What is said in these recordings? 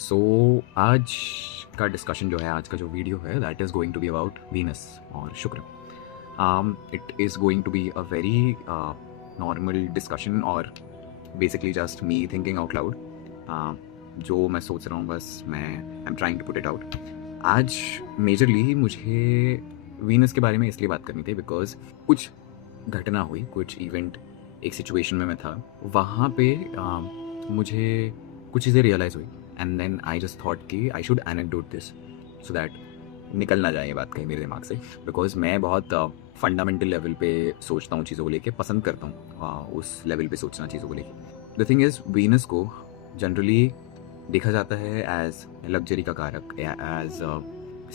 सो आज का डिस्कशन जो है, आज का जो वीडियो है, that is going to be about Venus और शुक्र। It is going to be a very normal discussion और basically just me thinking out loud. जो मैं सोच रहा हूँ बस मैं I am trying to put it out. आज मेजरली मुझे वीनस के बारे में इसलिए बात करनी थी बिकॉज कुछ घटना हुई, कुछ इवेंट, एक सिचुएशन में मैं था, वहाँ पे मुझे कुछ चीज़ें रियलाइज़ हुई and then I just thought कि I should anecdote this so that निकल ना जाए ये बात कहीं मेरे दिमाग से। बिकॉज मैं बहुत फंडामेंटल लेवल पे सोचता हूँ चीज़ों को लेके, पसंद करता हूँ उस लेवल पे सोचना चीज़ों को लेके। द थिंग इज़ वीनस को जनरली देखा जाता है एज लग्जरी का कारक या एज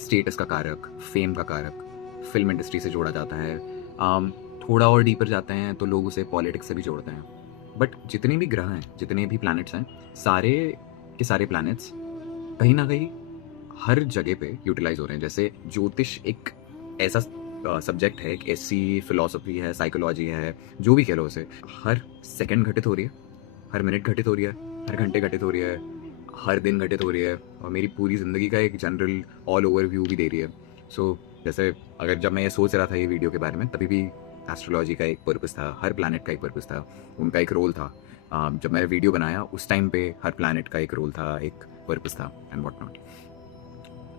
स्टेटस का कारक, फेम का कारक, फिल्म इंडस्ट्री से जोड़ा जाता है। थोड़ा और डीपर जाते हैं तो लोग उसे पॉलिटिक्स से भी जोड़ते हैं। बट जितने भी ग्रह हैं, जितने भी प्लैनेट्स हैं, सारे के सारे प्लैनेट्स कहीं ना कहीं हर जगह पे यूटिलाइज हो रहे हैं। जैसे ज्योतिष एक ऐसा सब्जेक्ट है, एक ऐसी फिलॉसफी है, साइकोलॉजी है, जो भी कह लो उसे, हर सेकंड घटित हो रही है, हर मिनट घटित हो रही है, हर घंटे घटित हो रही है, हर दिन घटित हो रही है और मेरी पूरी ज़िंदगी का एक जनरल ऑल ओवर व्यू भी दे रही है। सो जैसे अगर जब मैं ये सोच रहा था ये वीडियो के बारे में, तभी भी एस्ट्रोलॉजी का एक पर्पस था, हर प्लैनेट का एक पर्पस था, उनका एक रोल था। जब मैंने वीडियो बनाया उस टाइम पे हर प्लैनेट का एक रोल था, एक पर्पस था and what not.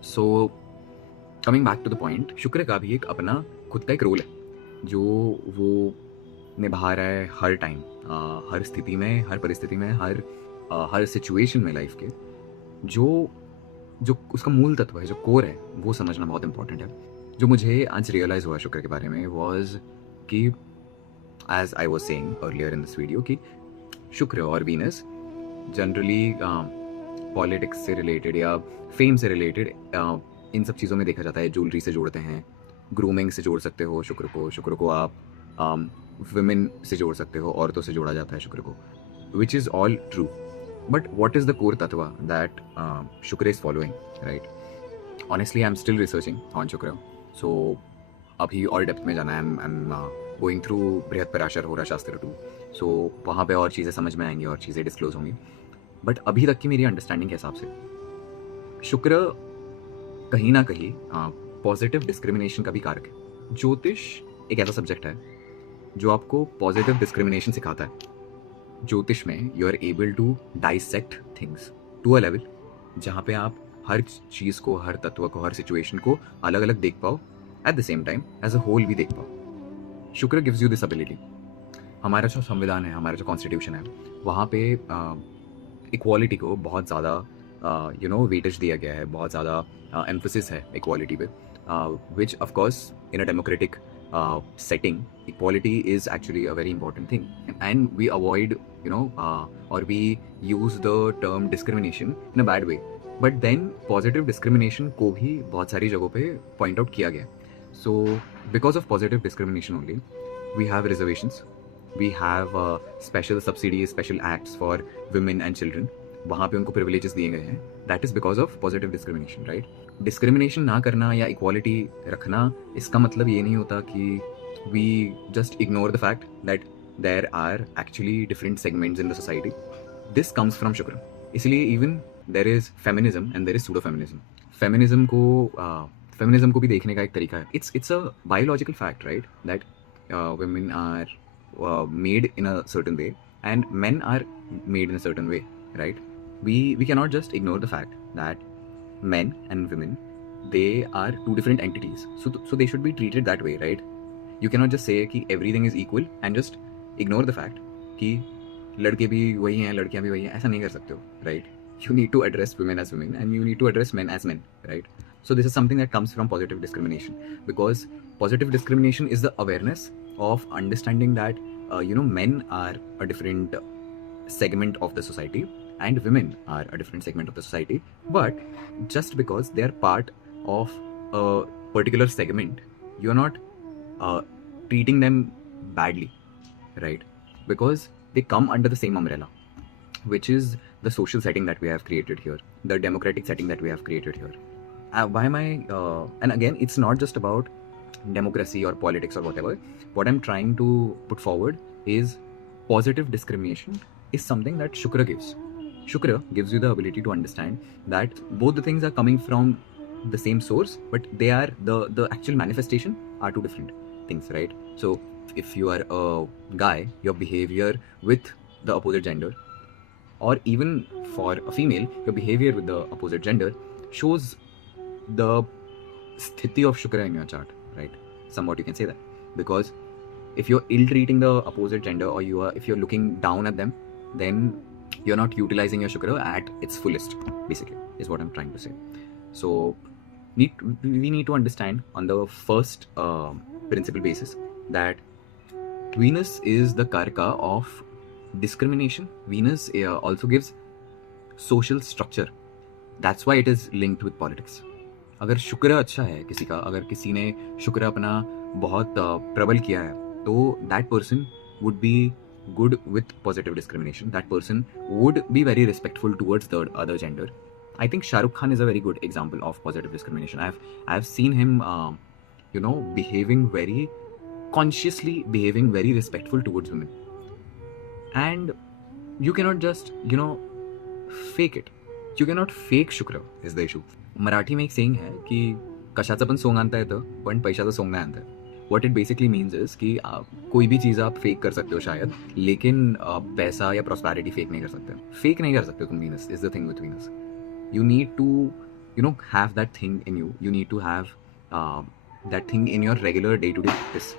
So coming back to the point, शुक्र का भी एक अपना खुद का एक रोल है जो वो निभा रहा है हर टाइम, हर स्थिति में, हर परिस्थिति में, हर सिचुएशन में लाइफ के। जो जो उसका मूल तत्व है, जो कोर है, वो समझना बहुत इंपॉर्टेंट है। जो मुझे आज रियलाइज़ हुआ शुक्र के बारे में वॉज कि as I was saying earlier in this video कि शुक्र और वीनस जनरली पॉलिटिक्स से रिलेटेड या फेम से रिलेटेड इन सब चीज़ों में देखा जाता है। ज्वेलरी से जोड़ते हैं, ग्रूमिंग से जोड़ सकते हो शुक्र को आप वुमेन से जोड़ सकते हो, औरतों से जोड़ा जाता है शुक्र को, which is all true. But what is the core तत्व दैट शुक्र is following, right? Honestly I am still researching on शुक्र। सो अभी और डेप्थ में जाना है। आई एम गोइंग थ्रू बृहद पराशर होरा शास्त्र 2। सो वहाँ पे और चीज़ें समझ में आएंगी और चीज़ें डिस्क्लोज होंगी। बट अभी तक की मेरी अंडरस्टैंडिंग के हिसाब से शुक्र कहीं ना कहीं पॉजिटिव डिस्क्रिमिनेशन का भी कारक है। ज्योतिष एक ऐसा सब्जेक्ट है जो आपको पॉजिटिव डिस्क्रिमिनेशन सिखाता है। ज्योतिष में you are able to dissect things to a level जहाँ पे आप हर चीज़ को, हर तत्व को, हर सिचुएशन को अलग अलग देख पाओ, at the same time as a whole भी देख पाओ। शुक्र गिव्स यू दिस एबिलिटी। हमारा जो संविधान है, हमारा जो कॉन्स्टिट्यूशन है, वहाँ पे इक्वालिटी को बहुत ज़्यादा वेटेज दिया गया है, बहुत ज़्यादा एम्फोसिस है इक्वालिटी पे, which of course in a democratic setting, equality is actually a very important thing, and we avoid, or we use the term discrimination in a bad way. But then positive discrimination को भी बहुत सारी जगहों पे point out किया गया। So because of positive discrimination only, we have reservations, we have special subsidies, special acts for women and children. वहाँ पे उनको privileges दिए गए हैं। That is because of positive discrimination, right? Discrimination ना करना या इक्वालिटी रखना, इसका मतलब ये नहीं होता कि we just ignore the fact that there are actually different segments in the society. This comes from शुक्र। इसलिए even there is feminism and there is pseudo feminism. Feminism को भी देखने का एक तरीका है। It's a biological fact, right, that women are made in a certain way and men are made in a certain way, right? We cannot just ignore the fact that men and women, they are two different entities, so they should be treated that way, right? You cannot just say कि everything is equal and just ignore the fact कि लड़के भी वही हैं, लड़कियां भी वही हैं। ऐसा नहीं कर सकते हो, right? You need to address women as women and you need to address men as men, right? So this is something that comes from positive discrimination, because positive discrimination is the awareness of understanding that men are a different segment of the society and women are a different segment of the society. But just because they are part of a particular segment, you're not treating them badly, right? Because they come under the same umbrella, which is the social setting that we have created here, the democratic setting that we have created here. Why am I and again, it's not just about democracy or politics or whatever. What I'm trying to put forward is positive discrimination is something that Shukra gives. Shukra gives you the ability to understand that both the things are coming from the same source, but they are the actual manifestation are two different things, right? So if you are a guy, your behavior with the opposite gender, or even for a female, your behavior with the opposite gender shows the sthiti of Shukra in your chart, right? Somewhat you can say that. Because if you're ill-treating the opposite gender, or if you're looking down at them, then you're not utilizing your Shukra at its fullest, basically, is what I'm trying to say. So we need to understand on the first principle basis that Venus is the karaka of discrimination. Venus also gives social structure. That's why it is linked with politics. अगर शुक्र अच्छा है किसी का, अगर किसी ने शुक्र अपना बहुत प्रबल किया है, तो that person would be good with positive discrimination. That person would be very respectful towards the other gender. I think Shah Rukh Khan is a very good example of positive discrimination. I've seen him, behaving very consciously, behaving very respectful towards women. And you cannot just, fake it. You cannot fake Shukra is the issue. Marathi में एक saying है कि कशाचं पण song आणता येतं पण पैशाचं सोंग नाही आणता येत. What it basically means is कि कोई भी चीज़ आप फेक कर सकते हो शायद, लेकिन पैसा या प्रॉस्पेरिटी फेक नहीं कर सकते. फेक नहीं कर सकते तुम. Venus is the thing with Venus. You need to, have that thing in you. You need to have that thing in your regular day-to-day practice.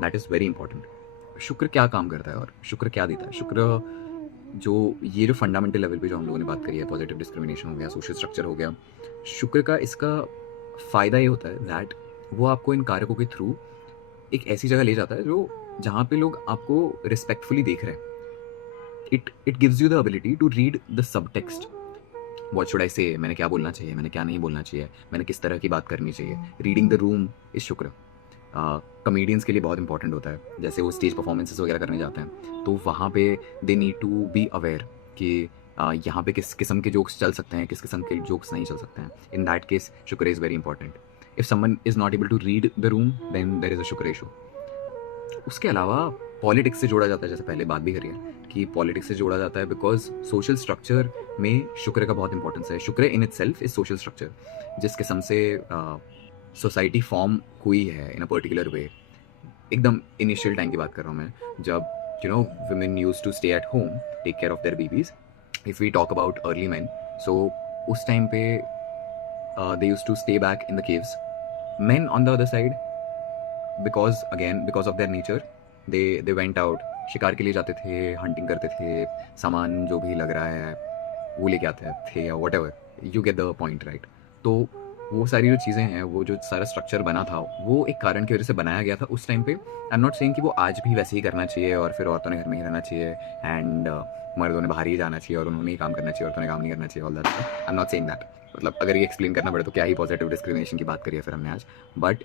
That is very important. शुक्र क्या काम करता है और शुक्र क्या देता है? शुक्र ये जो फंडामेंटल लेवल पे जो हम लोगों ने बात करी है, पॉजिटिव डिस्क्रिमिनेशन हो गया, सोशल स्ट्रक्चर हो गया, शुक्र का इसका फ़ायदा ये होता है दैट वो आपको इन कारकों के थ्रू एक ऐसी जगह ले जाता है जो जहाँ पे लोग आपको रिस्पेक्टफुली देख रहे हैं. It gives you the ability to read the subtext. What should I say, मैंने क्या बोलना चाहिए, मैंने क्या नहीं बोलना चाहिए, मैंने किस तरह की बात करनी चाहिए. रीडिंग द रूम इज शुक्र. कॉमेडियंस के लिए बहुत इंपॉर्टेंट होता है. जैसे वो स्टेज परफॉर्मेंसेस वगैरह करने जाते हैं तो वहाँ पे they need to be aware कि यहाँ पे किस किस्म के जोक्स चल सकते हैं, किस किस्म के जोक्स नहीं चल सकते हैं. इन दैट केस शुक्र is very important. If someone is not able to read the room then there is a शुक्र इशू. उसके अलावा पॉलिटिक्स से जोड़ा जाता है, जैसे पहले बात भी करी है कि पॉलिटिक्स से जोड़ा जाता है बिकॉज सोशल स्ट्रक्चर में शुक्र का बहुत इंपॉर्टेंस है. शुक्र in itself is social structure. जिस किस्म से सोसाइटी फॉर्म हुई है इन अ पर्टिकुलर वे, एकदम इनिशियल टाइम की बात कर रहा हूँ मैं, जब women used to stay at home, take care of their babies. If we talk about early men, so उस टाइम पे they used to stay back in the caves. Men on the other side, because of their nature, they went out. शिकार के लिए जाते थे, hunting करते थे, सामान जो भी लग रहा है वो लेके आते थे या whatever. You get the point, right? तो वो सारी जो चीज़ें हैं, वो जो सारा स्ट्रक्चर बना था, वो एक कारण की वजह से बनाया गया था उस टाइम पे. आई एम नॉट सेइंग कि वो आज भी वैसे ही करना चाहिए और फिर औरतों ने घर में ही रहना चाहिए एंड मर्दों ने बाहर ही जाना चाहिए और उन्होंने ही काम करना चाहिए, औरतों ने काम नहीं करना चाहिए. All that I am not saying that. मतलब अगर ये एक्सप्लेन करना पड़े तो क्या ही पॉजिटिव डिस्क्रिमिनेशन की बात करी है फिर हमने आज. बट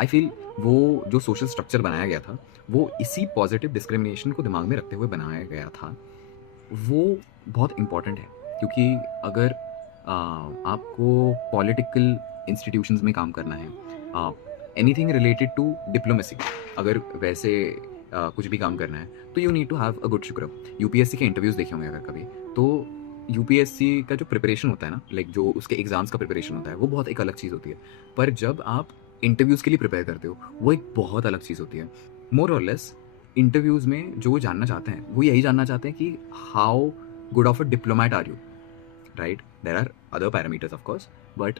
आई फील वो जो सोशल स्ट्रक्चर बनाया गया था वो इसी पॉजिटिव डिस्क्रिमिनेशन को दिमाग में रखते हुए बनाया गया था. वो बहुत इम्पॉर्टेंट है क्योंकि अगर आपको पॉलिटिकल इंस्टीट्यूशंस में काम करना है, एनीथिंग रिलेटेड टू डिप्लोमेसी, अगर वैसे कुछ भी काम करना है तो you need to have a good शुक्र. यूपीएससी के इंटरव्यूज़ देखे होंगे अगर कभी, तो यूपीएससी का जो प्रिपरेशन होता है ना, लाइक जो उसके एग्जाम्स का प्रिपरेशन होता है, वो बहुत एक अलग चीज़ होती है. पर जब आप इंटरव्यूज़ के लिए प्रिपेयर करते हो वो एक बहुत अलग चीज़ होती है. मोर और लेस इंटरव्यूज़ में जो जानना चाहते हैं वो यही जानना चाहते हैं कि how good of a diplomat are you, right? There are other parameters of course, but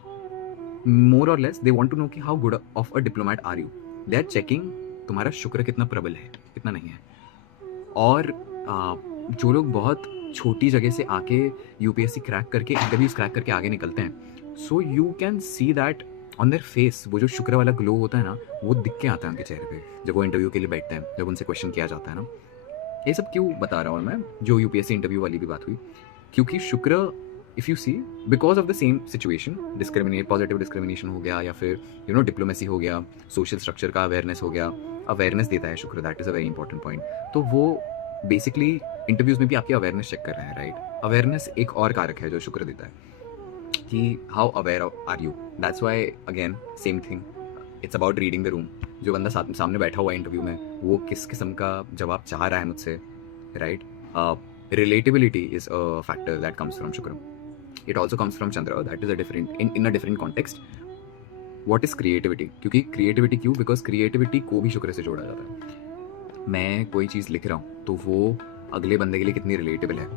more or less they want to know कि how good of a diplomat are you. They are checking तुम्हारा शुक्र कितना प्रबल है, कितना नहीं है. और जो लोग बहुत छोटी जगह से आके यूपीएससी क्रैक करके, इंटरव्यूज क्रैक करके आगे निकलते हैं, so you can see that on their face. वो जो शुक्र वाला ग्लो होता है ना, वो दिख के आता है उनके चेहरे पे जब वो इंटरव्यू के लिए बैठते हैं, जब उनसे क्वेश्चन किया जाता है ना. ये सब क्यों बता रहा हूँ मैं, जो यूपीएससी इंटरव्यू वाली भी बात हुई, क्योंकि शुक्र if you see because of the same situation, positive discrimination हो गया या फिर डिप्लोमेसी हो गया, सोशल स्ट्रक्चर का अवेयरनेस हो गया, अवेयरनेस देता है शुक्र. That is a very important point. तो वो बेसिकली इंटरव्यूज़ में भी आपकी अवेयरनेस चेक कर रहे हैं, राइट? अवेयरनेस एक और कारक है जो शुक्र देता है कि how aware are you. That's why again same thing, it's about reading the room. जो बंदा सामने बैठा हुआ है इंटरव्यू में, वो किस किस्म का जवाब चाह रहा है मुझसे, right? relatability is a factor that comes from Shukra. It also comes from Chandra. That is a different in a different context. What is creativity? क्योंकि creativity क्यों? Because creativity को भी शुक्र से जोड़ा जाता है. मैं कोई चीज़ लिख रहा हूँ तो वो अगले बंदे के लिए कितनी रिलेटेबल है.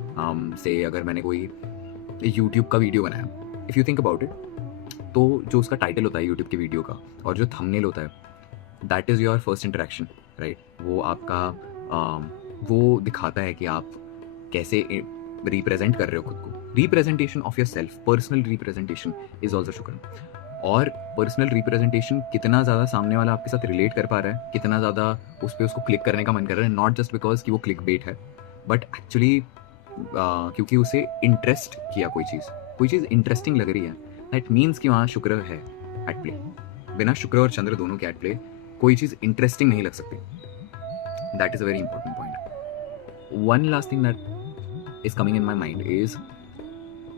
से अगर मैंने कोई यूट्यूब का वीडियो बनाया, if you think about it, तो जो उसका टाइटल होता है यूट्यूब की वीडियो का और जो थंबनेल होता है, that is your first interaction, right. वो आपका वो दिखाता है कि आप कैसे रिप्रेजेंट कर रहे हो खुद को. Representation of your self, personal representation is also शुक्र. और पर्सनल रिप्रेजेंटेशन कितना ज़्यादा सामने वाला आपके साथ रिलेट कर पा रहा है, कितना ज़्यादा उस पर उसको क्लिक करने का मन कर रहा है, नॉट जस्ट बिकॉज कि वो क्लिक बेट है, बट एक्चुअली क्योंकि उसे इंटरेस्ट किया कोई चीज़ इंटरेस्टिंग लग रही है, दैट मीन्स कि वहाँ शुक्र है एट प्ले. बिना शुक्र और चंद्र दोनों के एट प्ले कोई चीज़ इंटरेस्टिंग नहीं लग सकती. That is a very important point. One last thing that is coming in my mind is,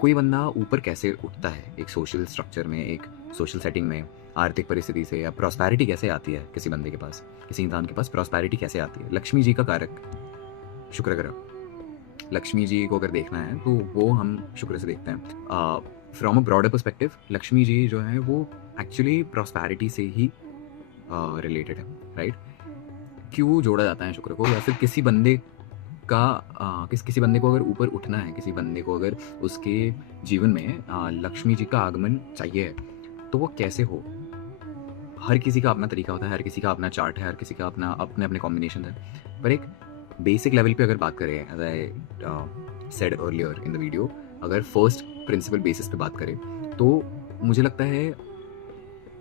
कोई बंदा ऊपर कैसे उठता है एक सोशल स्ट्रक्चर में, एक सोशल सेटिंग में, आर्थिक परिस्थिति से, या प्रॉस्पेरिटी कैसे आती है किसी बंदे के पास, किसी इंसान के पास प्रॉस्पेरिटी कैसे आती है. लक्ष्मी जी का कारक शुक्र ग्रह. लक्ष्मी जी को अगर देखना है तो वो हम शुक्र से देखते हैं. From a broader perspective, Lakshmi ji जो है वो एक्चुअली प्रॉस्पेरिटी से ही रिलेटेड है, राइट. क्यों जोड़ा जाता है शुक्र को, या फिर किसी बंदे का किसी बंदे को अगर ऊपर उठना है, किसी बंदे को अगर उसके जीवन में लक्ष्मी जी का आगमन चाहिए, तो वो कैसे हो. हर किसी का अपना तरीका होता है, हर किसी का अपना चार्ट है, हर किसी का अपना अपने कॉम्बिनेशन है. पर एक बेसिक लेवल पे अगर बात करें, as I said earlier in the video, अगर फर्स्ट प्रिंसिपल बेसिस पे बात करें, तो मुझे लगता है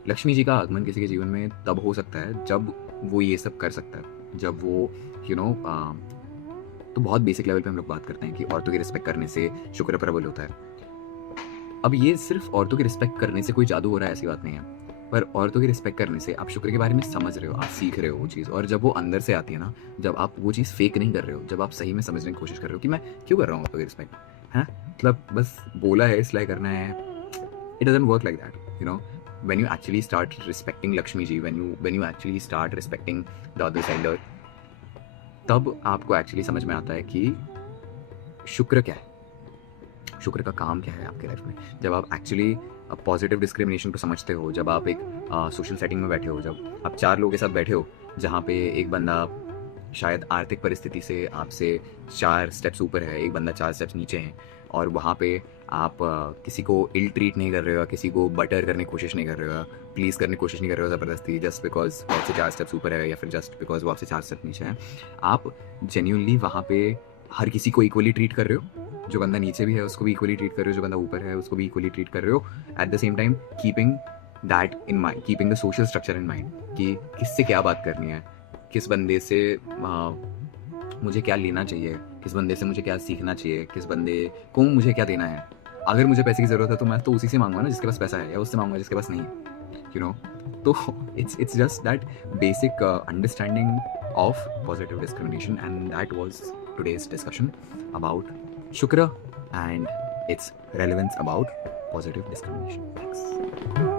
लक्ष्मी जी का आगमन किसी के जीवन में तब हो सकता है जब वो ये सब कर सकता है, जब वो तो बहुत बेसिक लेवल पे हम लोग बात करते हैं कि औरतों की रिस्पेक्ट करने से शुक्र प्रबल होता है. अब ये सिर्फ औरतों की रिस्पेक्ट करने से कोई जादू हो रहा है ऐसी बात नहीं है, पर औरतों की रिस्पेक्ट करने से आप शुक्र के बारे में समझ रहे हो, आप सीख रहे हो वो चीज़, और जब वो अंदर से आती है ना, जब आप वो चीज़ फेक नहीं कर रहे हो, जब आप सही में समझने की कोशिश कर रहे हो कि मैं क्यों कर रहा हूँ औरतों की रिस्पेक्ट, है मतलब बस बोला है इसलिए करना है, it doesn't work like that. When you actually start respecting Lakshmi ji, when you actually start respecting the other sender, तब आपको एक्चुअली समझ में आता है कि शुक्र क्या है, शुक्र का काम क्या है आपके लाइफ में. जब आप एक्चुअली पॉजिटिव डिस्क्रिमिनेशन को समझते हो, जब आप एक सोशल सेटिंग में बैठे हो, जब आप 4 लोगों के साथ बैठे हो, जहाँ पे एक बंदा शायद आर्थिक परिस्थिति से आपसे 4 स्टेप्स ऊपर है, एक बंदा 4 स्टेप्स नीचे है, और वहाँ पे आप किसी को इल ट्रीट नहीं कर रहे हो, किसी को बटर करने की कोशिश नहीं कर रहे हो, प्लीज़ करने की कोशिश नहीं कर रहे हो ज़बरदस्ती, जस्ट बिकॉज वो आपसे 4 स्टेप्स ऊपर है, या फिर जस्ट बिकॉज वो आपसे 4 स्टेप नीचे है. आप जेन्युइनली वहाँ पे हर किसी को इक्वली ट्रीट कर रहे हो. जो बंदा नीचे भी है उसको भी इक्वली ट्रीट कर रहे हो, जो बंदा ऊपर है उसको भी इक्वली ट्रीट कर रहे हो. Eight the same time keeping that in mind, keeping the social structure in mind, कि किससे क्या बात करनी है, किस बंदे से मुझे क्या लेना चाहिए, किस बंदे से मुझे क्या सीखना चाहिए, किस बंदे को मुझे क्या देना है. अगर मुझे पैसे की ज़रूरत है तो मैं तो उसी से मांगूंगा ना जिसके पास पैसा है, या उससे मांगूंगा जिसके पास नहीं है. तो it's just that basic understanding of positive discrimination, and that was today's discussion about Shukra and its relevance about positive discrimination. Thanks.